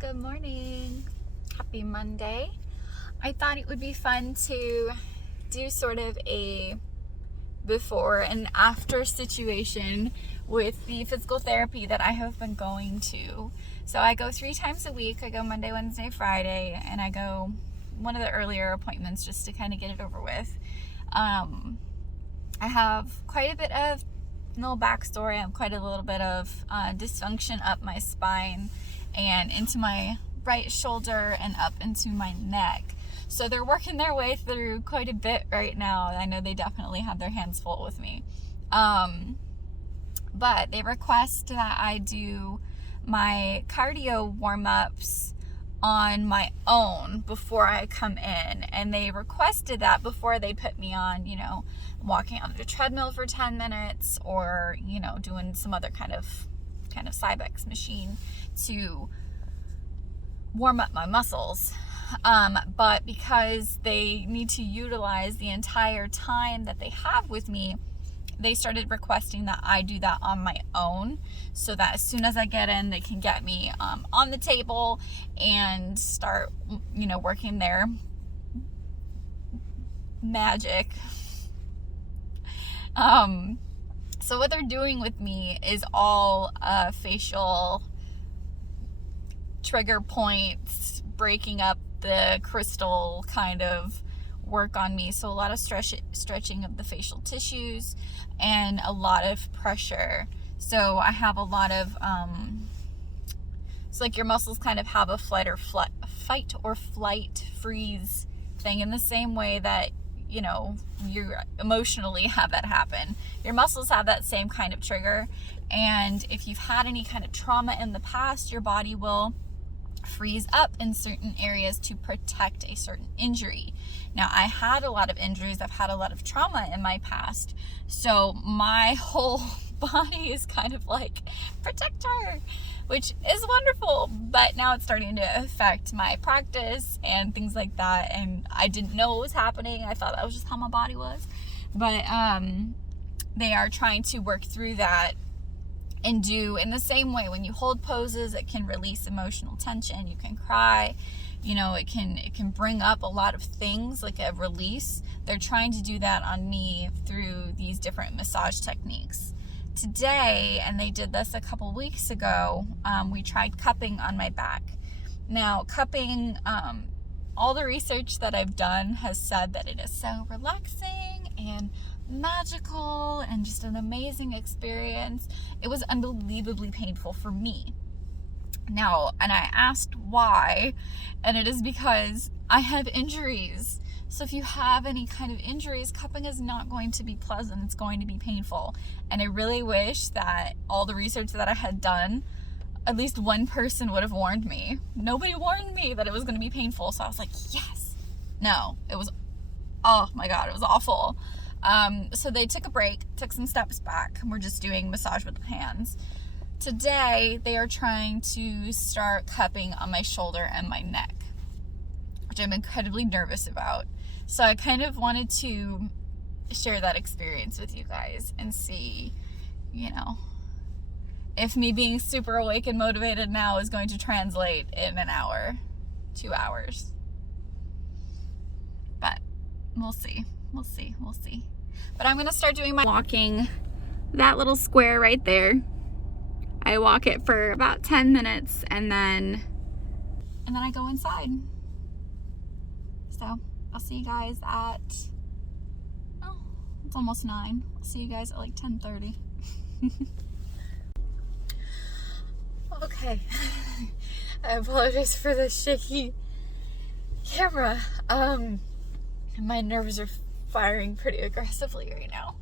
Good morning. Happy Monday. I thought it would be fun to do sort of a before and after situation with the physical therapy that I have been going to. So I go 3 times a week. I go Monday, Wednesday, Friday, and I go one of the earlier appointments just to kind of get it over with. I have quite a bit of little backstory. I have quite a little bit of dysfunction up my spine and into my right shoulder and up into my neck. So they're working their way through quite a bit right now. I know they definitely have their hands full with me. But they request that I do my cardio warm-ups on my own before I come in. And they requested that before they put me on, walking on the treadmill for 10 minutes or, doing some other kind of Cybex machine to warm up my muscles. But because they need to utilize the entire time that they have with me, they started requesting that I do that on my own so that as soon as I get in, they can get me on the table and start, working their magic. So what they're doing with me is all facial trigger points, breaking up the crystal kind of work on me. So a lot of stretching of the facial tissues and a lot of pressure. So I have a lot of, it's like your muscles kind of have a fight or flight freeze thing in the same way that, you emotionally have that happen. Your muscles have that same kind of trigger. And if you've had any kind of trauma in the past, your body will freeze up in certain areas to protect a certain injury. Now, I had a lot of injuries. I've had a lot of trauma in my past. So my whole body is kind of like protector, which is wonderful. But now it's starting to affect my practice and things like that. And I didn't know what was happening. I thought that was just how my body was. But they are trying to work through that and do in the same way. When you hold poses, it can release emotional tension. You can cry. It can bring up a lot of things like a release. They're trying to do that on me through these different massage techniques. Today, and they did this a couple weeks ago, we tried cupping on my back. Now, cupping, all the research that I've done has said that it is so relaxing and magical and just an amazing experience. It was unbelievably painful for me. Now, and I asked why, and it is because I have injuries. So if you have any kind of injuries, cupping is not going to be pleasant. It's going to be painful. And I really wish that all the research that I had done, at least one person would have warned me. Nobody warned me that it was going to be painful. So I was like, yes. No, it was, oh my God, it was awful. So they took a break, took some steps back, and we're just doing massage with the hands. Today, they are trying to start cupping on my shoulder and my neck, which I'm incredibly nervous about. So I kind of wanted to share that experience with you guys and see, if me being super awake and motivated now is going to translate in an hour, 2 hours. But we'll see. We'll see. But I'm going to start doing my walking that little square right there. I walk it for about 10 minutes and then I go inside. So I'll see you guys at, it's almost 9. I'll see you guys at like 10:30. Okay. I apologize for the shaky camera. My nerves are firing pretty aggressively right now.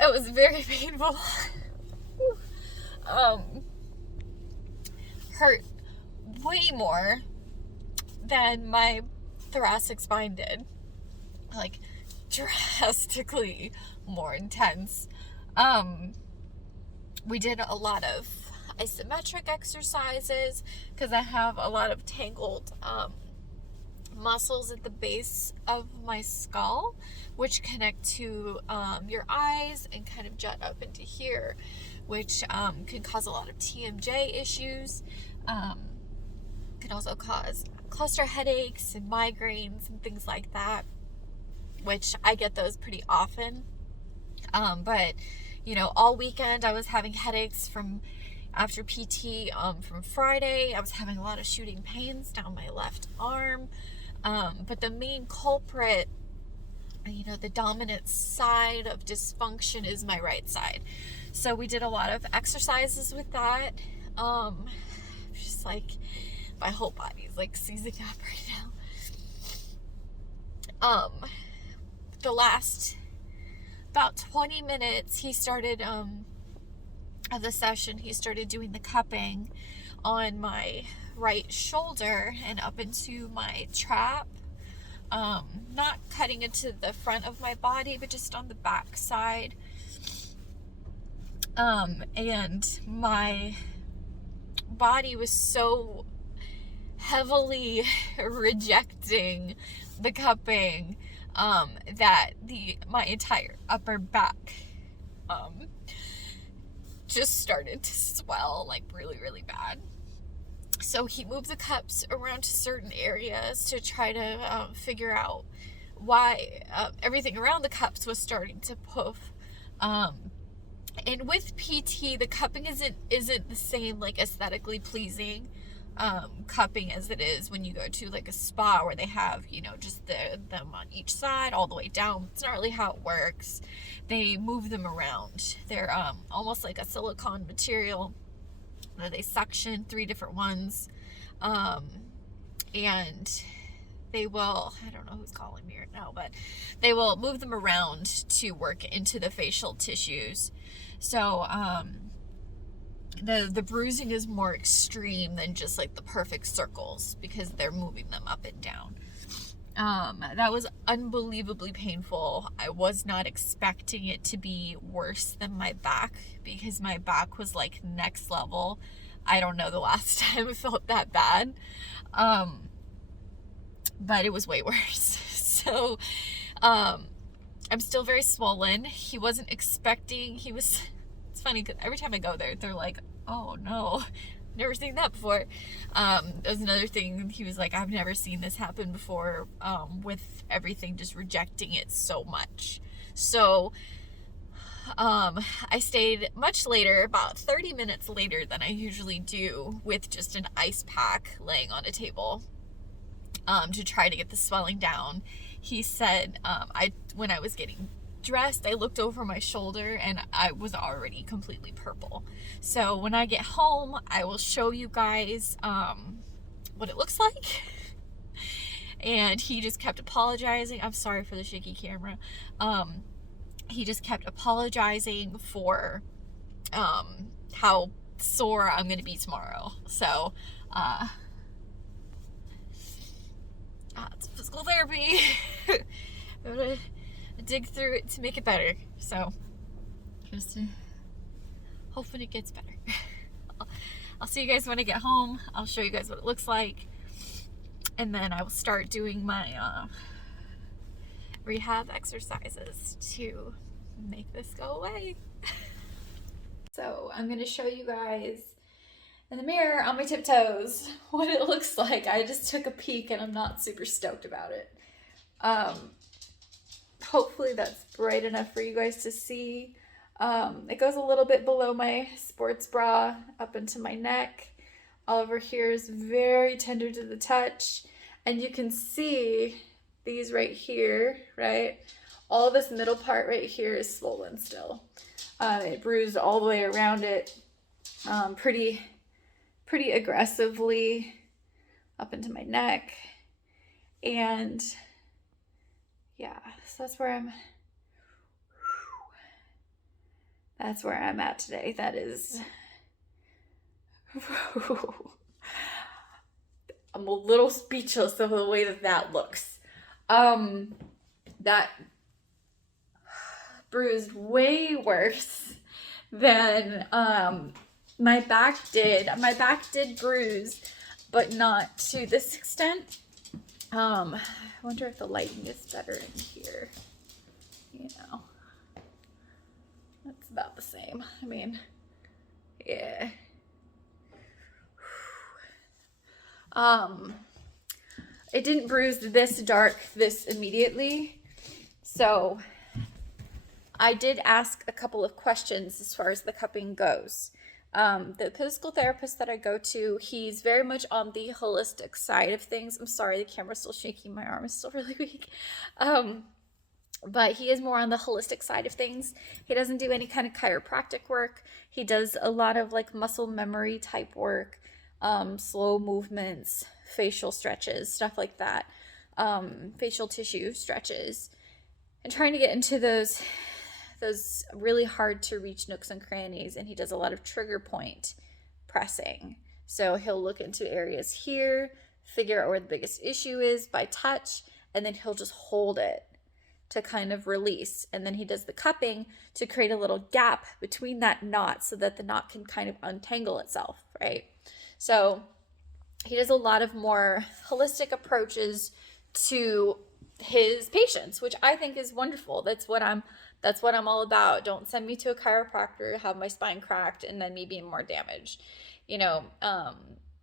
It was very painful. Hurt way more than my thoracic spine did. Like, drastically more intense. We did a lot of isometric exercises because I have a lot of tangled muscles at the base of my skull, which connect to your eyes and kind of jut up into here, which can cause a lot of TMJ issues. Can also cause cluster headaches and migraines and things like that, which I get those pretty often. But you know, all weekend I was having headaches from after PT. From Friday I was having a lot of shooting pains down my left arm. But the main culprit, you know, the dominant side of dysfunction is my right side. So we did a lot of exercises with that. Just like my whole body is like seizing up right now. The last about 20 minutes he started of the session, he started doing the cupping on my right shoulder and up into my trap. Not cutting into the front of my body, but just on the back side. And my body was so heavily rejecting the cupping that my entire upper back just started to swell like really, really bad. So he moved the cups around to certain areas to try to figure out why everything around the cups was starting to poof. And with PT, the cupping isn't the same like aesthetically pleasing cupping as it is when you go to like a spa where they have, you know, just them on each side all the way down. It's not really how it works. They move them around. They're almost like a silicone material that they suction 3 different ones, and they will, I don't know who's calling me right now, but they will move them around to work into the facial tissues. So the bruising is more extreme than just like the perfect circles because they're moving them up and down. That was unbelievably painful. I was not expecting it to be worse than my back because my back was like next level. I don't know the last time I felt that bad. But it was way worse. So, I'm still very swollen. He wasn't expecting, it's funny because every time I go there, they're like, oh no, never seen that before. That was another thing. He was like, I've never seen this happen before, with everything just rejecting it so much. So, I stayed much later, about 30 minutes later than I usually do, with just an ice pack laying on a table, to try to get the swelling down. He said, when I was getting dressed, I looked over my shoulder and I was already completely purple. So when I get home, I will show you guys what it looks like. And he just kept apologizing. I'm sorry for the shaky camera. He just kept apologizing for how sore I'm gonna be tomorrow. So it's physical therapy. I'm gonna dig through it to make it better. So just hoping it gets better. I'll see you guys when I get home. I'll show you guys what it looks like, and then I will start doing my rehab exercises to make this go away. So I'm gonna show you guys in the mirror on my tiptoes what it looks like. I just took a peek and I'm not super stoked about it. Hopefully that's bright enough for you guys to see. It goes a little bit below my sports bra up into my neck. All over here is very tender to the touch, and you can see these right here, right? All this middle part right here is swollen still. It bruised all the way around it, pretty aggressively up into my neck. And yeah, so that's where I'm at today. That is, I'm a little speechless of the way that looks. That bruised way worse than my back did. My back did bruise, but not to this extent. I wonder if the lighting is better in here. You know, it's about the same. I mean, yeah. It didn't bruise this dark this immediately, so I did ask a couple of questions as far as the cupping goes. The physical therapist that I go to, he's very much on the holistic side of things. I'm sorry, the camera's still shaking. My arm is still really weak. But he is more on the holistic side of things. He doesn't do any kind of chiropractic work. He does a lot of like muscle memory type work, slow movements, facial stretches, stuff like that, facial tissue stretches, and trying to get into those really hard to reach nooks and crannies. And he does a lot of trigger point pressing. So he'll look into areas here, figure out where the biggest issue is by touch, and then he'll just hold it to kind of release. And then he does the cupping to create a little gap between that knot so that the knot can kind of untangle itself, right? So he does a lot of more holistic approaches to his patients, which I think is wonderful. That's what I'm all about. Don't send me to a chiropractor, have my spine cracked, and then me being more damaged. You know,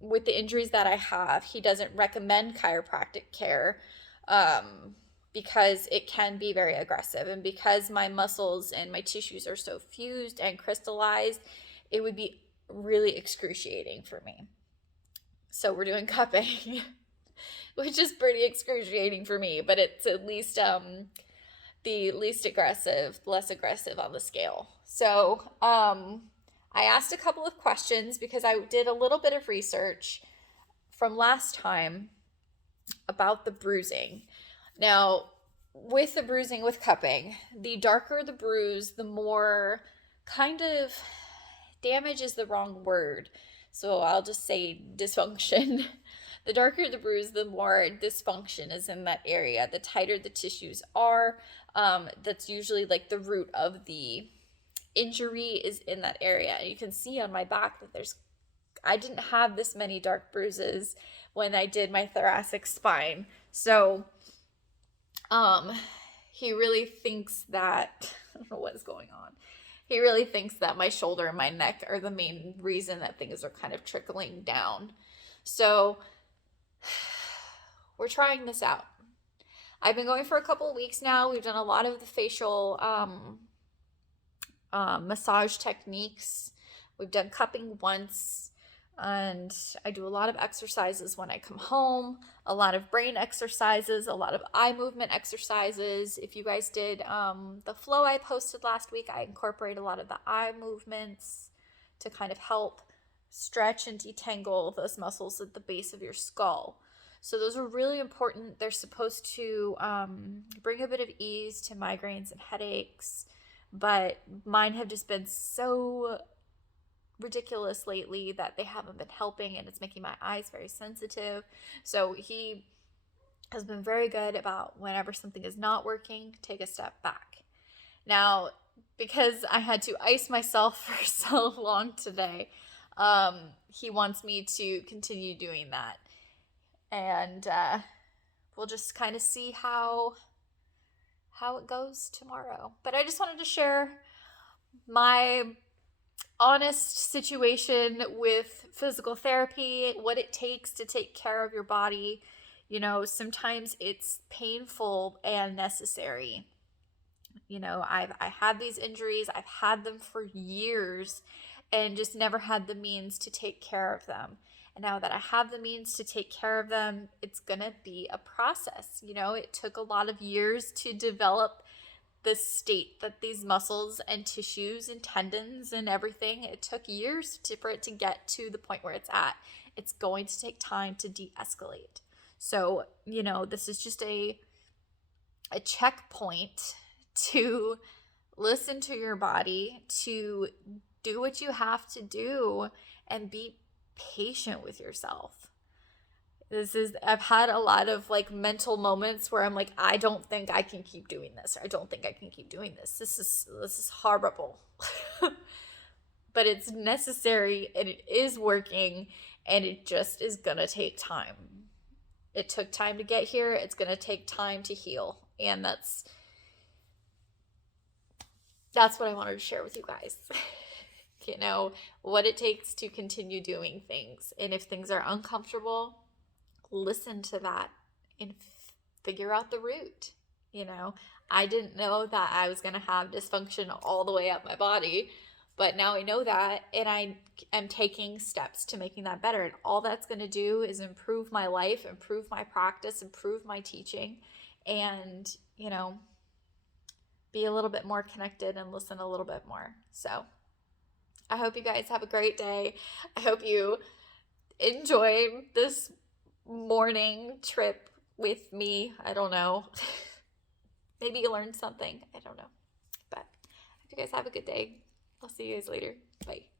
with the injuries that I have, he doesn't recommend chiropractic care because it can be very aggressive. And because my muscles and my tissues are so fused and crystallized, it would be really excruciating for me. So we're doing cupping, which is pretty excruciating for me, but it's at least the least aggressive, less aggressive on the scale. So I asked a couple of questions because I did a little bit of research from last time about the bruising. Now, with the bruising with cupping, the darker the bruise, the more kind of damage is the wrong word. So I'll just say dysfunction. The darker the bruise, the more dysfunction is in that area. The tighter the tissues are, that's usually like the root of the injury is in that area. And you can see on my back that I didn't have this many dark bruises when I did my thoracic spine. So he really thinks that, I don't know what's going on. He really thinks that my shoulder and my neck are the main reason that things are kind of trickling down. So we're trying this out. I've been going for a couple of weeks now. We've done a lot of the facial massage techniques. We've done cupping once. And I do a lot of exercises when I come home, a lot of brain exercises, a lot of eye movement exercises. If you guys did the flow I posted last week, I incorporate a lot of the eye movements to kind of help stretch and detangle those muscles at the base of your skull. So those are really important. They're supposed to bring a bit of ease to migraines and headaches, but mine have just been so ridiculous lately that they haven't been helping, and it's making my eyes very sensitive. So he has been very good about whenever something is not working, take a step back. Now, because I had to ice myself for so long today, he wants me to continue doing that. And we'll just kind of see how it goes tomorrow. But I just wanted to share my honest situation with physical therapy, what it takes to take care of your body. You know, sometimes it's painful and necessary. You know, I had these injuries, I've had them for years and just never had the means to take care of them. And now that I have the means to take care of them, it's gonna be a process. You know, it took a lot of years to develop the state that these muscles and tissues and tendons and everything, it took years for it to get to the point where it's at. It's going to take time to de-escalate. So, you know, this is just a checkpoint to listen to your body, to do what you have to do, and be patient with yourself. I've had a lot of like mental moments where I'm like, I don't think I can keep doing this. Or I don't think I can keep doing this. This is horrible. But it's necessary and it is working, and it just is gonna take time. It took time to get here. It's going to take time to heal. And that's what I wanted to share with you guys. You know, what it takes to continue doing things. And if things are uncomfortable, listen to that and figure out the root. You know, I didn't know that I was going to have dysfunction all the way up my body, but now I know that, and I am taking steps to making that better. And all that's going to do is improve my life, improve my practice, improve my teaching, and, you know, be a little bit more connected and listen a little bit more. So I hope you guys have a great day. I hope you enjoy this morning trip with me. I don't know. Maybe you learned something. I don't know. But I hope you guys have a good day. I'll see you guys later. Bye.